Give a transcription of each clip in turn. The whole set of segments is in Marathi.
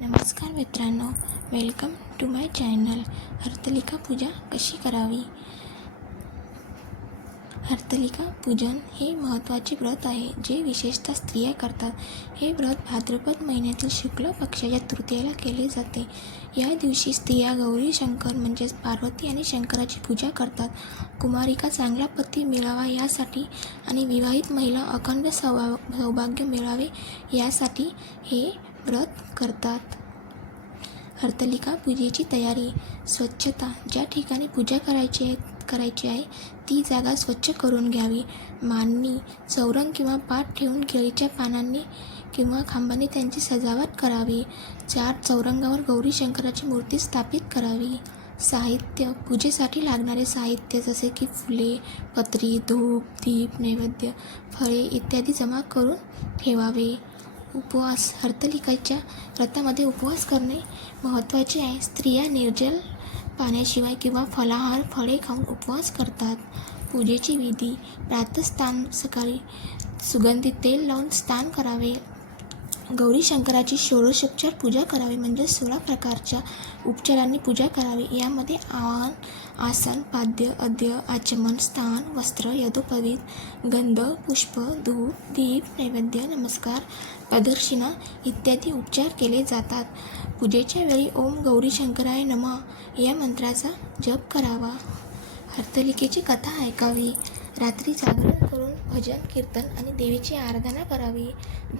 नमस्कार मित्रांनो, welcome to my channel. Hartalika पूजा कशी करावी? हरतालिका पूजन हे महत्त्वाचे व्रत आहे जे विशेषतः स्त्रिया करतात. हे व्रत भाद्रपद महिन्यातील शुक्ल पक्षाच्या तृतीयेला केले जाते. या दिवशी स्त्रिया गौरी शंकर म्हणजेच पार्वती आणि शंकराची पूजा करतात. कुमारिका चांगला पती मिळावा यासाठी आणि विवाहित महिला अखंड सौभाग्य मिळावे यासाठी हे व्रत करतात. हरतालिका पूजेची तयारी. स्वच्छता. ज्या ठिकाणी पूजा करायची आहे ती जागा स्वच्छ करून घ्यावी. मांडणी, चौरंग किंवा पाट ठेवून केळीच्या पानांनी किंवा खांबांनी त्यांची सजावट करावी. 4 चौरंगावर गौरी शंकराची मूर्ती स्थापित करावी. साहित्य. पूजेसाठी लागणारे साहित्य जसे की फुले, पत्री, धूप, दीप, नैवेद्य, फळे इत्यादी जमा करून ठेवावे. उपवास. हरतालिकेच्या व्रतामध्ये उपवास करणे महत्त्वाचे आहे. स्त्रिया निर्जल पाण्याशिवाय किंवा फलाहार फळे खाऊन उपवास करतात. पूजेची विधी. प्रातःस्नान. सकाळी सुगंधित तेल लावून स्नान करावे. गौरी शंकराची षोडशोपचार पूजा करावी म्हणजे 16 प्रकारच्या उपचारांनी पूजा करावी. यामध्ये आवाहन, आसन, पाद्य, अद्य, आचमन, स्नान, वस्त्र, यज्ञोपवीत, गंध, पुष्प, धूप, दीप, नैवेद्य, नमस्कार, प्रदक्षिणा इत्यादी उपचार केले जातात. पूजेच्या वेळी ओम गौरी शंकराय नमः या मंत्राचा जप करावा. हरतालिकेची कथा ऐकावी. रात्री जागरण करून भजन, कीर्तन आणि देवीची आराधना करावी.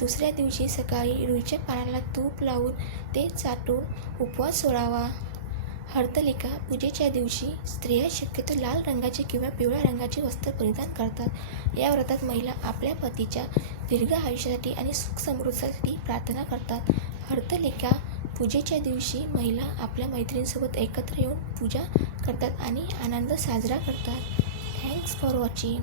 दुसऱ्या दिवशी सकाळी रुईच्या पानाला तूप लावून ते चाटून उपवास सोडावा. हरतालिका पूजेच्या दिवशी स्त्रिया शक्यतो लाल रंगाचे किंवा पिवळ्या रंगाचे वस्त्र परिधान करतात. या व्रतात महिला आपल्या पतीच्या दीर्घ आयुष्यासाठी आणि सुख समृद्धीसाठी प्रार्थना करतात. हरतालिका पूजेच्या दिवशी महिला आपल्या मैत्रिणींसोबत एकत्र येऊन पूजा करतात आणि आनंद साजरा करतात. Thanks for watching.